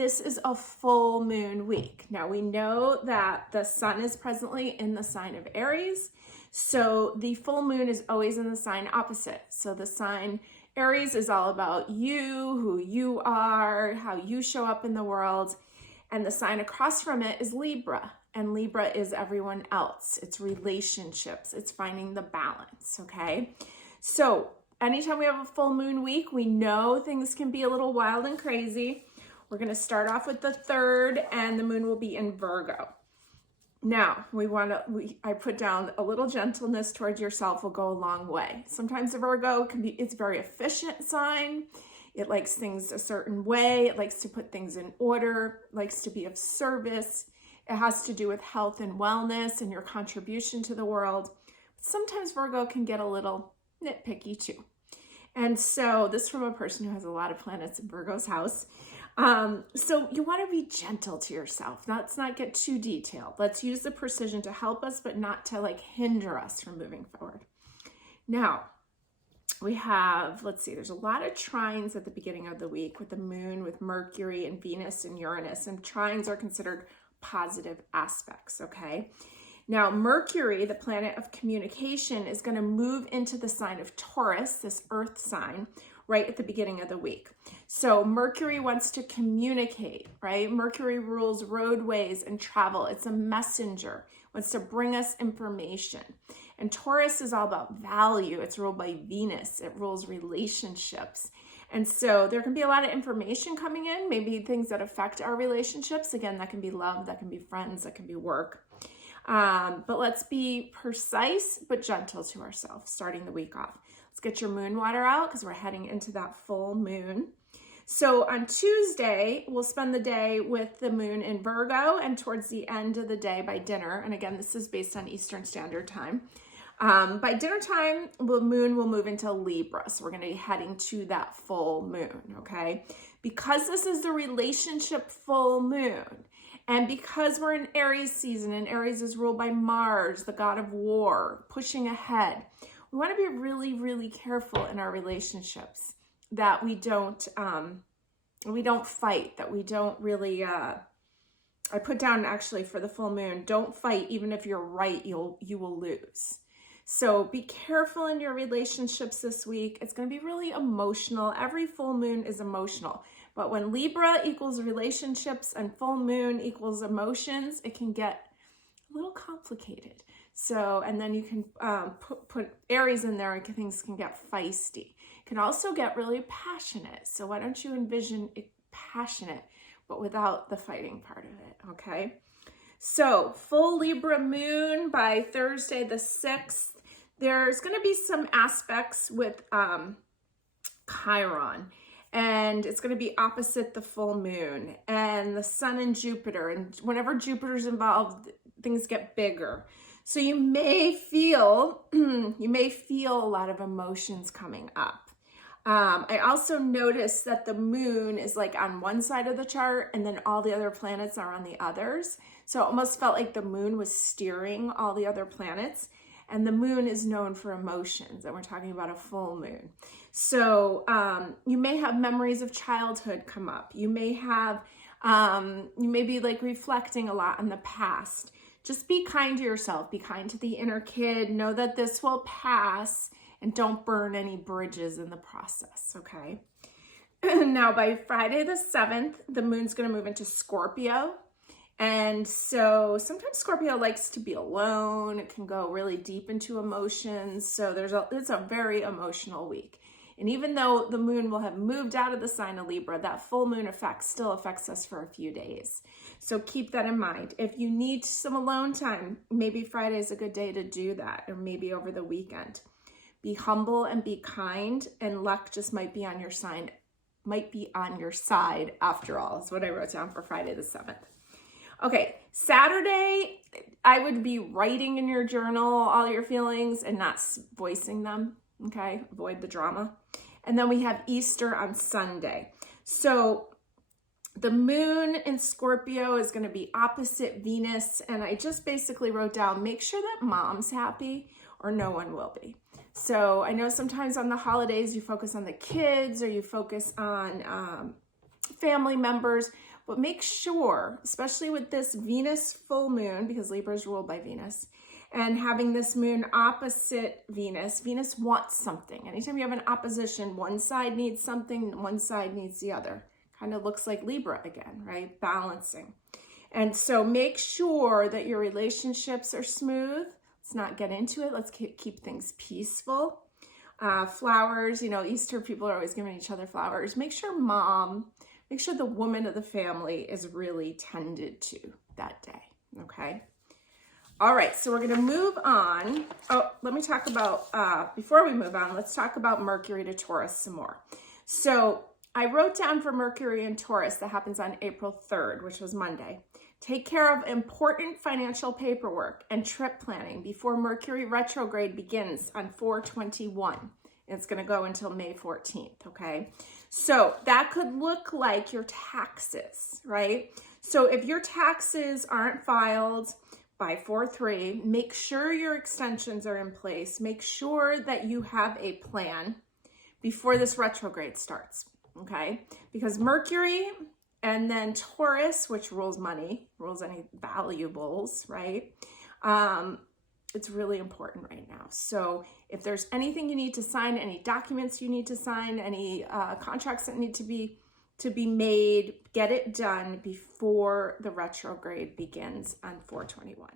this is a full moon week. Now we know that the sun is presently in the sign of Aries. So the full moon is always in the sign opposite. So the sign Aries is all about you, who you are, how you show up in the world. And the sign across from it is Libra. And Libra is everyone else. It's relationships. It's finding the balance, okay? So anytime we have a full moon week, we know things can be a little wild and crazy. We're going to start off with the 3rd, and the moon will be in Virgo. Now, I put down a little gentleness towards yourself will go a long way. Sometimes the Virgo it's a very efficient sign. It likes things a certain way. It likes to put things in order, likes to be of service. It has to do with health and wellness and your contribution to the world. Sometimes Virgo can get a little nitpicky too. And so this from a person who has a lot of planets in Virgo's house. So you want to be gentle to yourself. Let's not get too detailed. Let's use the precision to help us, but not to hinder us from moving forward. Now, we have, let's see, there's a lot of trines at the beginning of the week with the moon, with Mercury and Venus and Uranus, and trines are considered positive aspects, okay? Now, Mercury, the planet of communication, is going to move into the sign of Taurus, this earth sign, right at the beginning of the week. So Mercury wants to communicate, right? Mercury rules roadways and travel. It's a messenger, wants to bring us information. And Taurus is all about value. It's ruled by Venus. It rules relationships. And so there can be a lot of information coming in, maybe things that affect our relationships. Again, that can be love, that can be friends, that can be work. But let's be precise but gentle to ourselves starting the week off. Let's get your moon water out because we're heading into that full moon. So on Tuesday, we'll spend the day with the moon in Virgo and towards the end of the day by dinner. And again, this is based on Eastern Standard Time. By dinner time, the moon will move into Libra. So we're going to be heading to that full moon, okay? Because this is the relationship full moon, and because we're in Aries season, and Aries is ruled by Mars, the god of war, pushing ahead, we want to be really, really careful in our relationships that we don't fight, that we don't really, I put down actually for the full moon, don't fight. Even if you're right, you will lose. So be careful in your relationships this week. It's going to be really emotional. Every full moon is emotional. But when Libra equals relationships and full moon equals emotions, it can get a little complicated. So, and then you can put Aries in there and things can get feisty. It can also get really passionate. So why don't you envision it passionate, but without the fighting part of it, okay? So full Libra moon by Thursday the 6th. There's going to be some aspects with Chiron, and it's going to be opposite the full moon and the sun and Jupiter. And whenever Jupiter's involved, things get bigger. So you may feel a lot of emotions coming up. I also noticed that the moon is on one side of the chart and then all the other planets are on the others. So it almost felt like the moon was steering all the other planets. And the moon is known for emotions, and we're talking about a full moon. So you may have memories of childhood come up. You may have, you may be reflecting a lot on the past. Just be kind to yourself. Be kind to the inner kid. Know that this will pass, and don't burn any bridges in the process, okay? Now, by Friday the 7th, the moon's going to move into Scorpio. And so sometimes Scorpio likes to be alone. It can go really deep into emotions. So it's a very emotional week. And even though the moon will have moved out of the sign of Libra, that full moon effect still affects us for a few days. So keep that in mind. If you need some alone time, maybe Friday is a good day to do that, or maybe over the weekend. Be humble and be kind, and luck just might be on your side. After all, is what I wrote down for Friday the 7th. Okay, Saturday, I would be writing in your journal all your feelings and not voicing them, okay? Avoid the drama. And then we have Easter on Sunday. So the moon in Scorpio is going to be opposite Venus, and I just basically wrote down, make sure that mom's happy or no one will be. So I know sometimes on the holidays you focus on the kids or you focus on family members. but make sure, especially with this Venus full moon, because Libra is ruled by Venus, and having this moon opposite Venus, Venus wants something. Anytime you have an opposition, one side needs something, one side needs the other. Kind of looks like Libra again, right? Balancing. And so make sure that your relationships are smooth. Let's not get into it. Let's keep things peaceful. Flowers, you know, Easter people are always giving each other flowers. Make sure the woman of the family is really tended to that day, okay? All right, so we're gonna move on. Oh, let me talk about, before we move on, let's talk about Mercury to Taurus some more. So I wrote down for Mercury and Taurus that happens on April 3rd, which was Monday. Take care of important financial paperwork and trip planning before Mercury retrograde begins on 4/21. It's going to go until May 14th, okay? So that could look like your taxes, right? So if your taxes aren't filed by 4/3, make sure your extensions are in place. Make sure that you have a plan before this retrograde starts, okay? Because Mercury and then Taurus, which rules money, rules any valuables, right? It's really important right now. So if there's anything you need to sign, any documents you need to sign, any contracts that need to be made, get it done before the retrograde begins on 4/21.